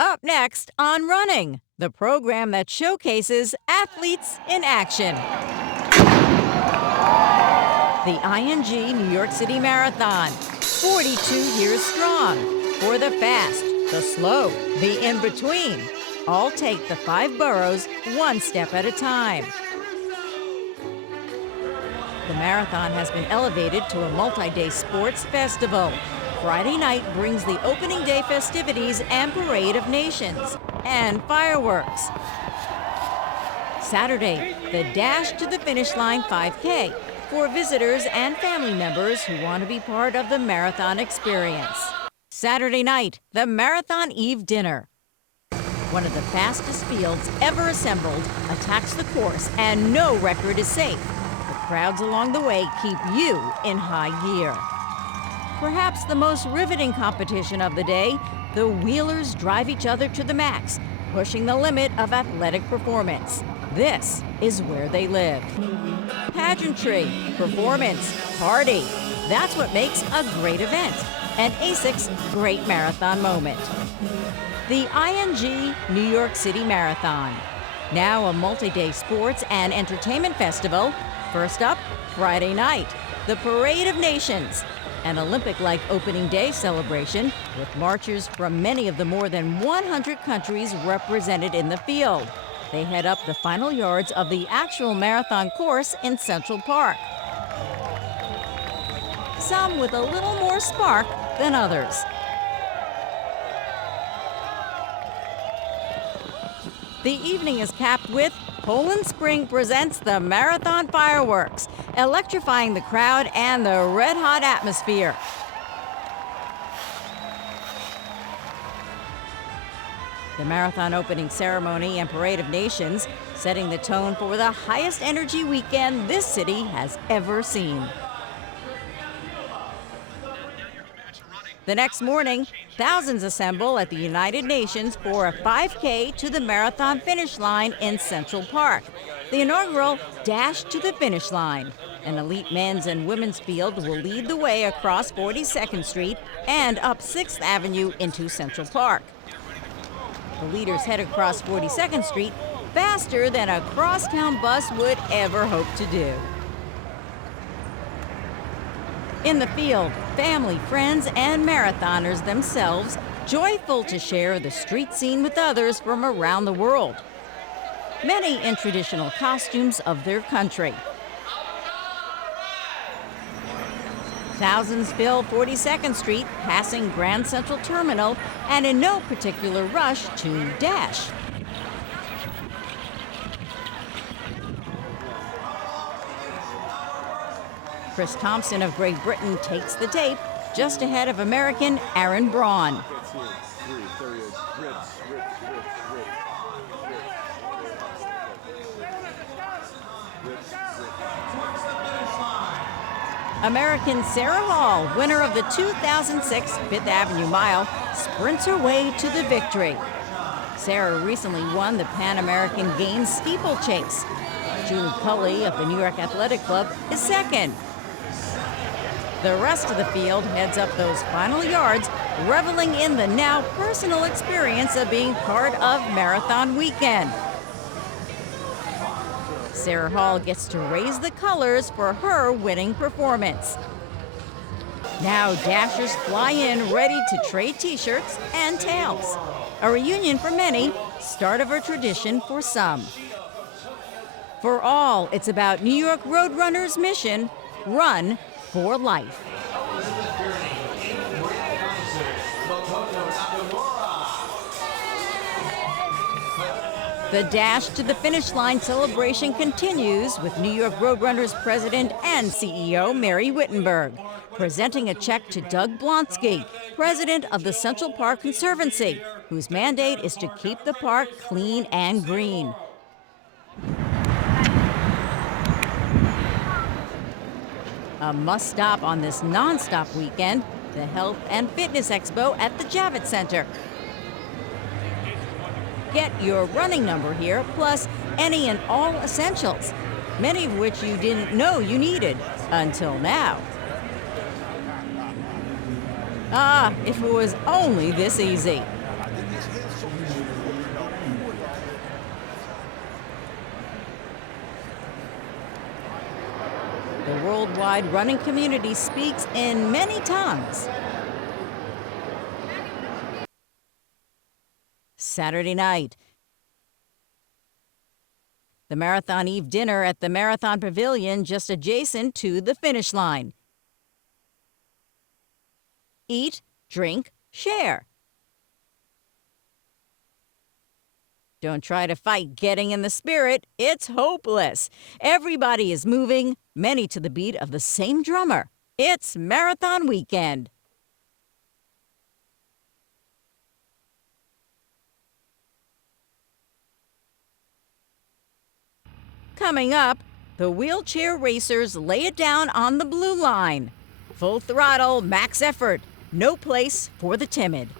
Up next on Running, the program that showcases athletes in action. The ING New York City Marathon, 42 years strong. For the fast, the slow, the in-between. All take the 5 boroughs one step at a time. The marathon has been elevated to a multi-day sports festival. Friday night brings the opening day festivities and parade of nations and fireworks. Saturday, the Dash to the Finish Line 5K for visitors and family members who want to be part of the marathon experience. Saturday night, the Marathon Eve Dinner. One of the fastest fields ever assembled attacks the course, and no record is safe. The crowds along the way keep you in high gear. Perhaps the most riveting competition of the day, the wheelers drive each other to the max, pushing the limit of athletic performance. This is where they live. Pageantry, performance, party. That's what makes a great event. An ASICS Great Marathon Moment. The ING New York City Marathon. Now a multi-day sports and entertainment festival. First up, Friday night, the Parade of Nations. An Olympic-like opening day celebration with marchers from many of the more than 100 countries represented in the field. They head up the final yards of the actual marathon course in Central Park. Some with a little more spark than others. The evening is capped with Poland Spring presents the Marathon Fireworks, electrifying the crowd and the red-hot atmosphere. The marathon opening ceremony and Parade of Nations setting the tone for the highest energy weekend this city has ever seen. The next morning, thousands assemble at the United Nations for a 5K to the marathon finish line in Central Park. The inaugural Dash to the Finish Line. An elite men's and women's field will lead the way across 42nd Street and up 6th Avenue into Central Park. The leaders head across 42nd Street faster than a crosstown bus would ever hope to do. In the field, family, friends, and marathoners themselves, joyful to share the street scene with others from around the world. Many in traditional costumes of their country. Thousands fill 42nd Street, passing Grand Central Terminal, and in no particular rush to dash. Chris Thompson of Great Britain takes the tape, just ahead of American Aaron Braun. American Sarah Hall, winner of the 2006 Fifth Avenue Mile, sprints her way to the victory. Sarah recently won the Pan American Games steeplechase. Julie Cully of the New York Athletic Club is second. The rest of the field heads up those final yards, reveling in the now personal experience of being part of Marathon Weekend. Sarah Hall gets to raise the colors for her winning performance. Now dashers fly in ready to trade t-shirts and tails. A reunion for many, start of a tradition for some. For all, it's about New York Roadrunners' mission, Run for Life. The Dash to the Finish Line celebration continues with New York Roadrunners President and CEO Mary Wittenberg, presenting a check to Doug Blonsky, president of the Central Park Conservancy, whose mandate is to keep the park clean and green. A must-stop on this non-stop weekend, the Health and Fitness Expo at the Javits Center. Get your running number here, plus any and all essentials, many of which you didn't know you needed until now. Ah, if it was only this easy. worldwide running community speaks in many tongues. Saturday night, the Marathon Eve dinner at the Marathon Pavilion just adjacent to the finish line. Eat, drink, share. Don't try to fight getting in the spirit. It's hopeless. Everybody is moving, many to the beat of the same drummer. It's Marathon Weekend. Coming up, the wheelchair racers lay it down on the blue line. Full throttle, max effort. No place for the timid.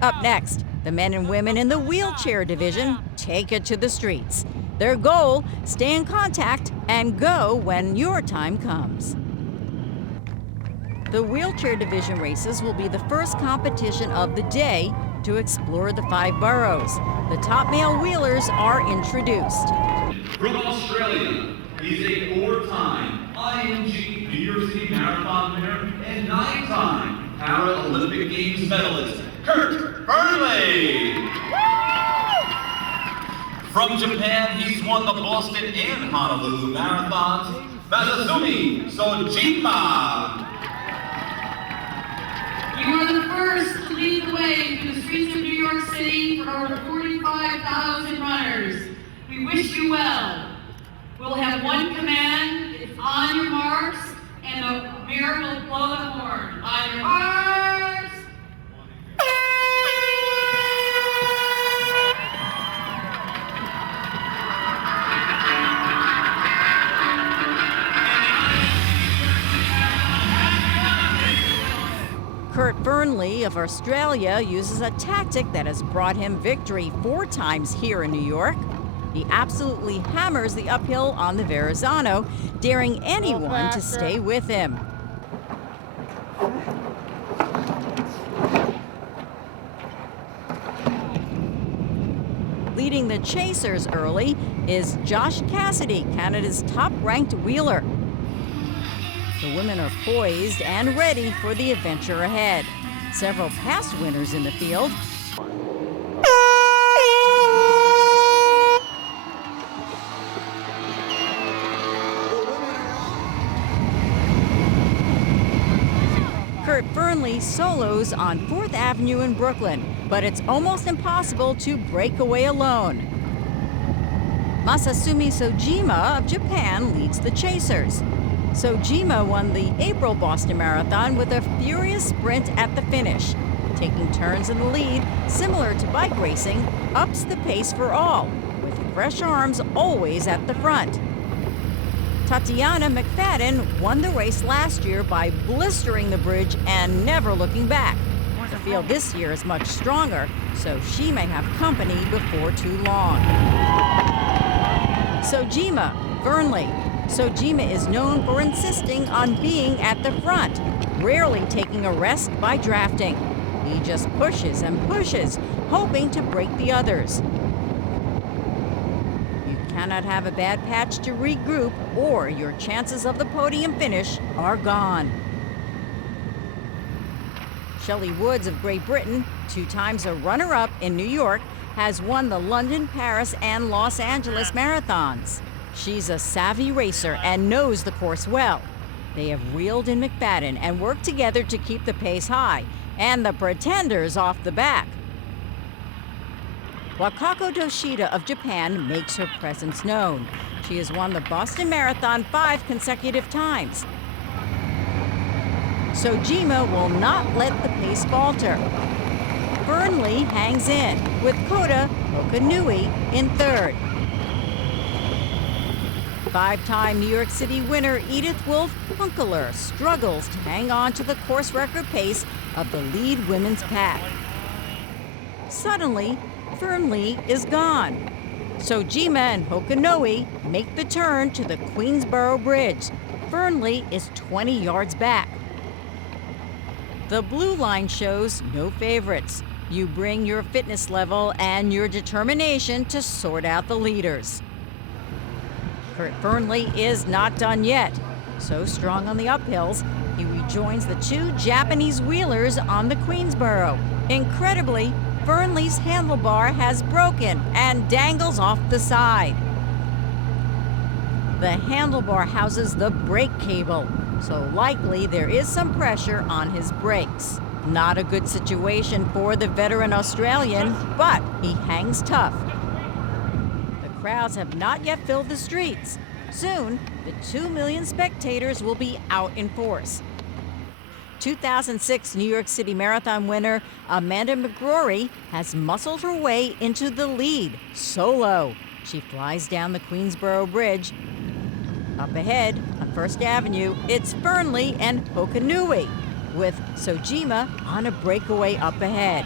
Up next, the men and women in the wheelchair division take it to the streets. Their goal, stay in contact and go when your time comes. The wheelchair division races will be the first competition of the day to explore the 5 boroughs. The top male wheelers are introduced. From Australia, he's a 4-time IMG New York City Marathon winner and 9-time Paralympic Games medalist, Kurt Burnley. From Japan, he's won the Boston and Honolulu marathons, Masasumi Sojima. You are the first to lead the way through the streets of New York City for over 45,000 runners. We wish you well. We'll have one command. It's on your marks, and the mayor will blow the horn. On your marks. Kurt Burnley of Australia uses a tactic that has brought him victory 4 times here in New York. He absolutely hammers the uphill on the Verrazano, daring anyone to stay with him. Leading the chasers early is Josh Cassidy, Canada's top-ranked wheeler. The women are poised and ready for the adventure ahead. Several past winners in the field. Kurt Burnley solos on 4th Avenue in Brooklyn, but it's almost impossible to break away alone. Masasumi Sojima of Japan leads the chasers. Sojima won the April Boston Marathon with a furious sprint at the finish. Taking turns in the lead, similar to bike racing, ups the pace for all, with fresh arms always at the front. Tatiana McFadden won the race last year by blistering the bridge and never looking back. The field this year is much stronger, so she may have company before too long. Sojima, Burnley. Sojima is known for insisting on being at the front, rarely taking a rest by drafting. He just pushes and pushes, hoping to break the others. You cannot have a bad patch to regroup, or your chances of the podium finish are gone. Shelley Woods of Great Britain, 2 times a runner-up in New York, has won the London, Paris, and Los Angeles marathons. She's a savvy racer and knows the course well. They have reeled in McFadden and worked together to keep the pace high, and the pretenders off the back. Wakako Doshita of Japan makes her presence known. She has won the Boston Marathon 5 consecutive times. Sojima will not let the pace falter. Burnley hangs in, with Kota Okanui in 3rd. 5-time New York City winner Edith Wolf-Hunkeler struggles to hang on to the course record pace of the lead women's pack. Suddenly, Burnley is gone. Sojima and Hokanui make the turn to the Queensboro Bridge. Burnley is 20 yards back. The blue line shows no favorites. You bring your fitness level and your determination to sort out the leaders. Kurt Fernley is not done yet. So strong on the uphills, he rejoins the two Japanese wheelers on the Queensboro. Incredibly, Fernley's handlebar has broken and dangles off the side. The handlebar houses the brake cable, so likely there is some pressure on his brakes. Not a good situation for the veteran Australian, but he hangs tough. The crowds have not yet filled the streets. Soon, the 2 million spectators will be out in force. 2006 New York City Marathon winner Amanda McGrory has muscled her way into the lead, solo. She flies down the Queensboro Bridge. Up ahead, on First Avenue, it's Fernley and Hokanui, with Sojima on a breakaway up ahead.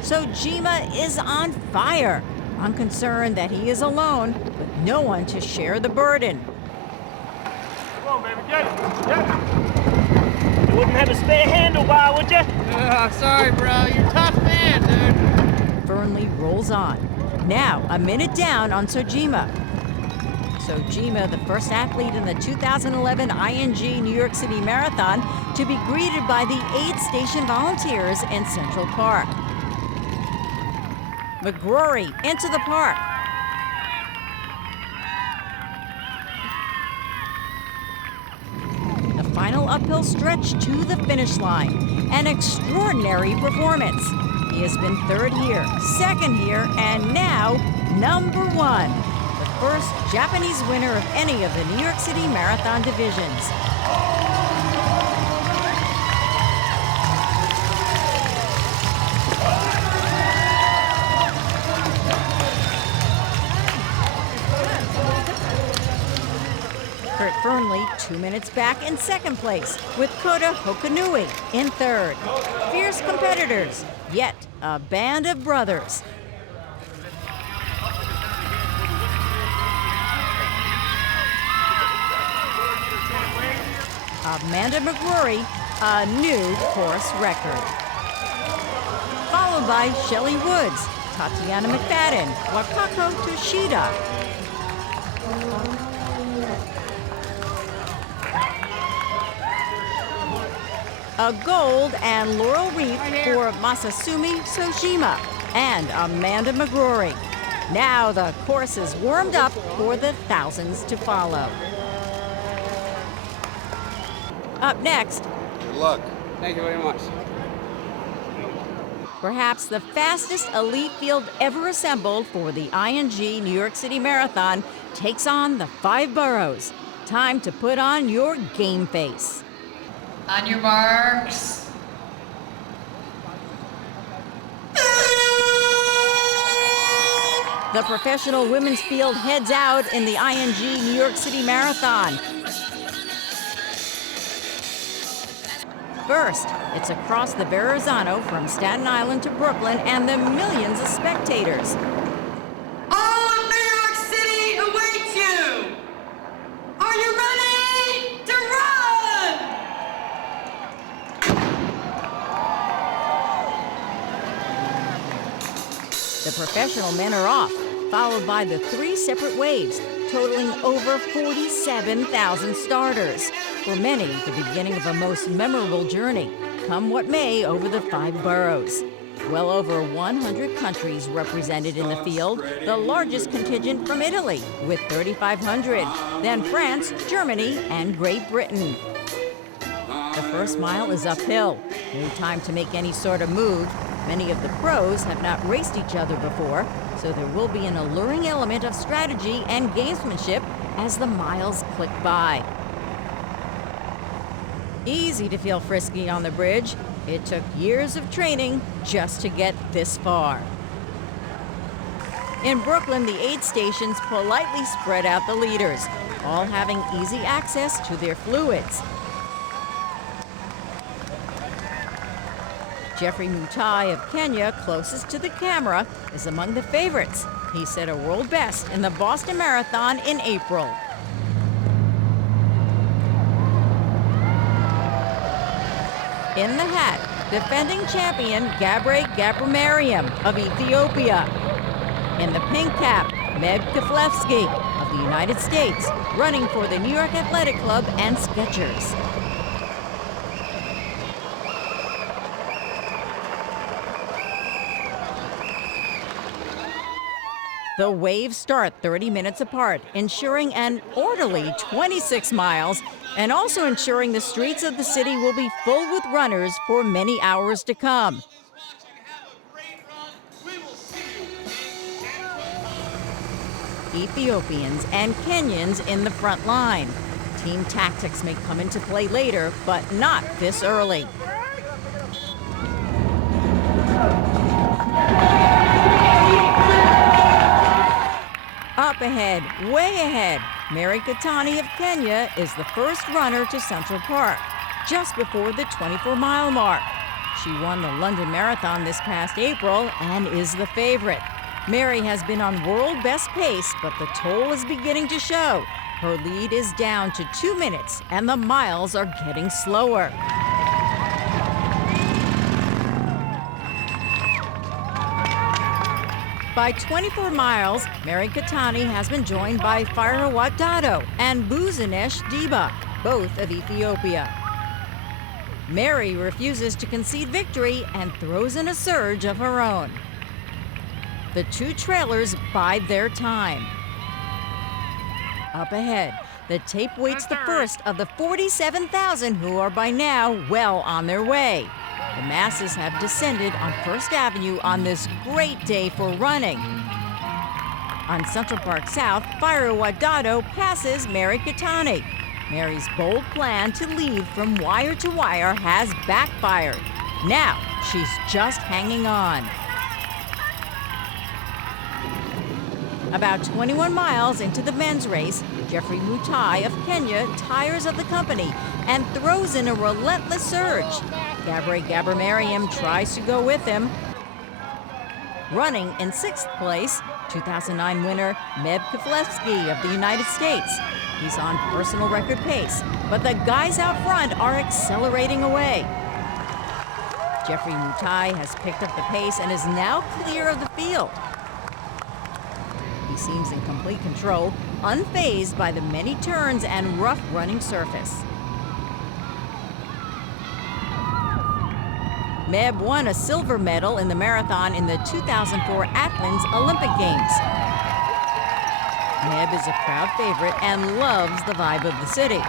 Sojima is on fire. I'm concerned that he is alone, with no one to share the burden. Come on, baby, get it. You wouldn't have a spare handlebar, would you? Oh, sorry, bro. You're a tough man, dude. Fernley rolls on. Now, a minute down on Sojima. Sojima, the first athlete in the 2011 ING New York City Marathon to be greeted by the aid station volunteers in Central Park. McGrory into the park. The final uphill stretch to the finish line. An extraordinary performance. He has been third here, second here, and now number one. The first Japanese winner of any of the New York City Marathon divisions. Kurt Fernley 2 minutes back in second place, with Kota Hokanui in third. Fierce competitors, yet a band of brothers. Amanda McGrory, a new course record. Followed by Shelley Woods, Tatiana McFadden, Wakako Toshida. A gold and laurel wreath for Masasumi Sojima and Amanda McGrory. Now the course is warmed up for the thousands to follow. Up next, good luck. Thank you very much. perhaps the fastest elite field ever assembled for the ING New York City Marathon takes on the 5 boroughs. Time to put on your game face. On your marks. The professional women's field heads out in the ING New York City Marathon. First, it's across the Verrazano from Staten Island to Brooklyn and the millions of spectators. All of New York City awaits you! Are you ready to run? The professional men are off, followed by the 3 separate waves, totaling over 47,000 starters. For many, the beginning of a most memorable journey, come what may over the 5 boroughs. Well over 100 countries represented in the field, the largest contingent from Italy, with 3,500, then France, Germany, and Great Britain. The first mile is uphill. No time to make any sort of move. Many of the pros have not raced each other before, so there will be an alluring element of strategy and gamesmanship as the miles click by. Easy to feel frisky on the bridge. It took years of training just to get this far. In Brooklyn, the aid stations politely spread out the leaders, all having easy access to their fluids. Jeffrey Mutai of Kenya, closest to the camera, is among the favorites. He set a world best in the Boston Marathon in April. In the hat, defending champion Gabre Gabramariam of Ethiopia. In the pink cap, Meb Keflevsky of the United States, running for the New York Athletic Club and Skechers. The waves start 30 minutes apart, ensuring an orderly 26 miles and also ensuring the streets of the city will be full with runners for many hours to come. Ethiopians and Kenyans in the front line. Team tactics may come into play later, but not this early. Up ahead, way ahead, Mary Katani of Kenya is the first runner to Central Park, just before the 24-mile mark. She won the London Marathon this past April and is the favorite. Mary has been on world best pace, but the toll is beginning to show. Her lead is down to 2 minutes, and the miles are getting slower. By 24 miles, Mary Katani has been joined by Firawat Dado and Buzanesh Diba, both of Ethiopia. Mary refuses to concede victory and throws in a surge of her own. The two trailers bide their time. Up ahead, the tape waits the first of the 47,000 who are by now well on their way. The masses have descended on First Avenue on this great day for running. On Central Park South, Firawat Dado passes Mary Katani. Mary's bold plan to lead from wire to wire has backfired. Now she's just hanging on. About 21 miles into the men's race, Jeffrey Mutai of Kenya tires of the company and throws in a relentless surge. Gabre Mariam tries to go with him. Running in sixth place, 2009 winner Meb Keflevsky of the United States. He's on personal record pace, but the guys out front are accelerating away. Jeffrey Mutai has picked up the pace and is now clear of the field. He seems in complete control, unfazed by the many turns and rough running surface. Meb won a silver medal in the marathon in the 2004 Athens Olympic Games. Meb is a crowd favorite and loves the vibe of the city.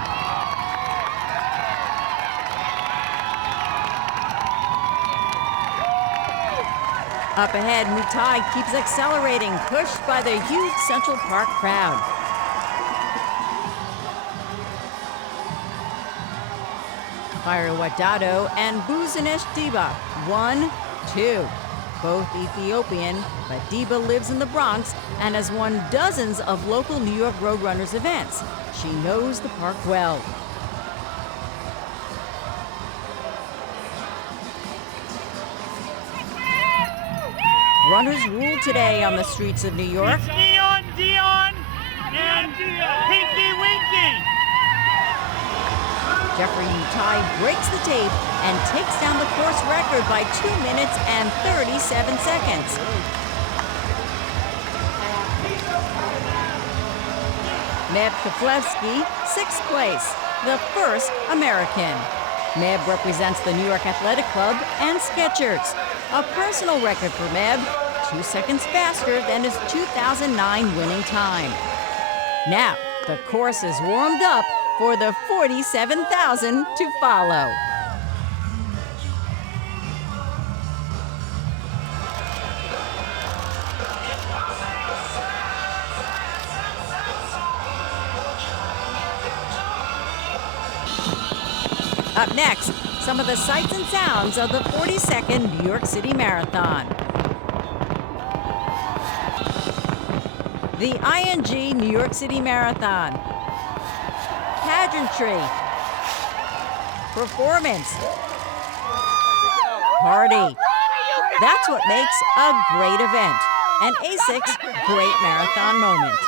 Up ahead, Mutai keeps accelerating, pushed by the huge Central Park crowd. Firawat Dado and Buzanesh Diba, 1, 2. Both Ethiopian, but Diba lives in the Bronx and has won dozens of local New York Roadrunners events. She knows the park well. Runners rule today on the streets of New York. It's Dion, and Pinky Winky. Jeffrey Mutai breaks the tape and takes down the course record by 2 minutes and 37 seconds. Meb Keflevsky, sixth place, the first American. Meb represents the New York Athletic Club and Skechers. A personal record for Meb, 2 seconds faster than his 2009 winning time. Now, the course is warmed up for the 47,000 to follow. Up next, some of the sights and sounds of the 42nd New York City Marathon. The ING New York City Marathon. Pageantry. Performance. Party. That's what makes a great event. An ASICS Great Marathon Moment.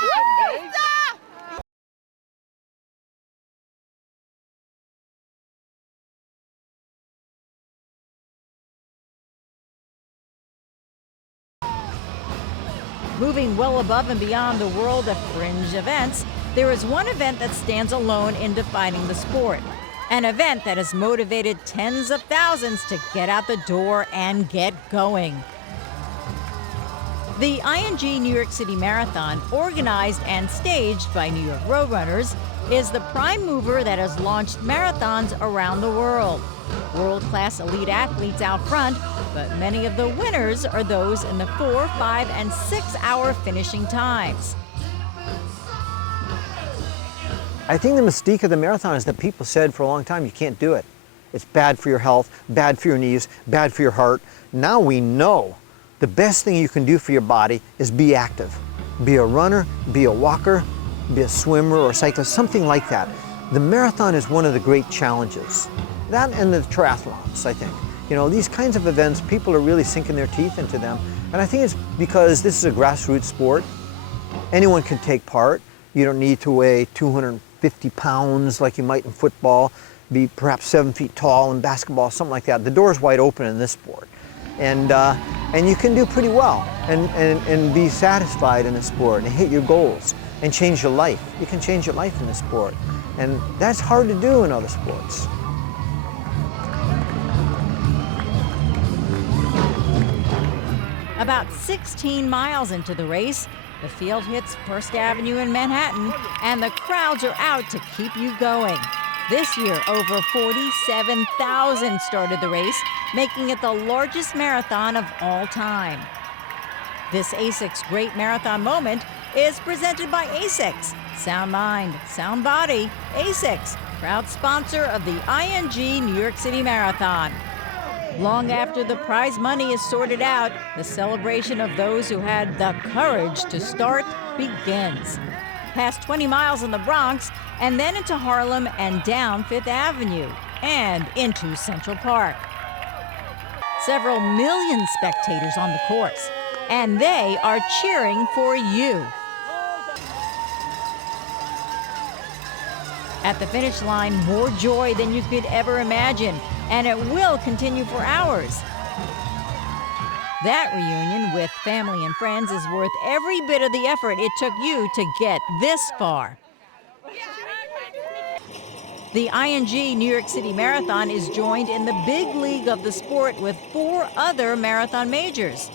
Moving well above and beyond the world of fringe events, there is one event that stands alone in defining the sport. An event that has motivated tens of thousands to get out the door and get going. The ING New York City Marathon, organized and staged by New York Roadrunners, is the prime mover that has launched marathons around the world. World-class elite athletes out front, but many of the winners are those in the 4, 5, and 6-hour finishing times. I think the mystique of the marathon is that people said for a long time, you can't do it. It's bad for your health, bad for your knees, bad for your heart. Now we know the best thing you can do for your body is be active. Be a runner, be a walker, be a swimmer or a cyclist, something like that. The marathon is one of the great challenges. That and the triathlons, I think. You know, these kinds of events, people are really sinking their teeth into them. And I think it's because this is a grassroots sport. Anyone can take part. You don't need to weigh 250 pounds like you might in football, be perhaps 7 feet tall in basketball, something like that. The door's wide open in this sport. And you can do pretty well and be satisfied in the sport and hit your goals and change your life. You can change your life in this sport. And that's hard to do in other sports. About 16 miles into the race, the field hits First Avenue in Manhattan, and the crowds are out to keep you going. This year, over 47,000 started the race, making it the largest marathon of all time. This ASICS Great Marathon Moment is presented by ASICS. Sound mind, sound body, ASICS, proud sponsor of the ING New York City Marathon. Long after the prize money is sorted out, the celebration of those who had the courage to start begins. Past 20 miles in the Bronx, and then into Harlem and down Fifth Avenue, and into Central Park. Several million spectators on the course, and they are cheering for you. At the finish line, more joy than you could ever imagine, and it will continue for hours. That reunion with family and friends is worth every bit of the effort it took you to get this far. The ING New York City Marathon is joined in the big league of the sport with 4 other marathon majors.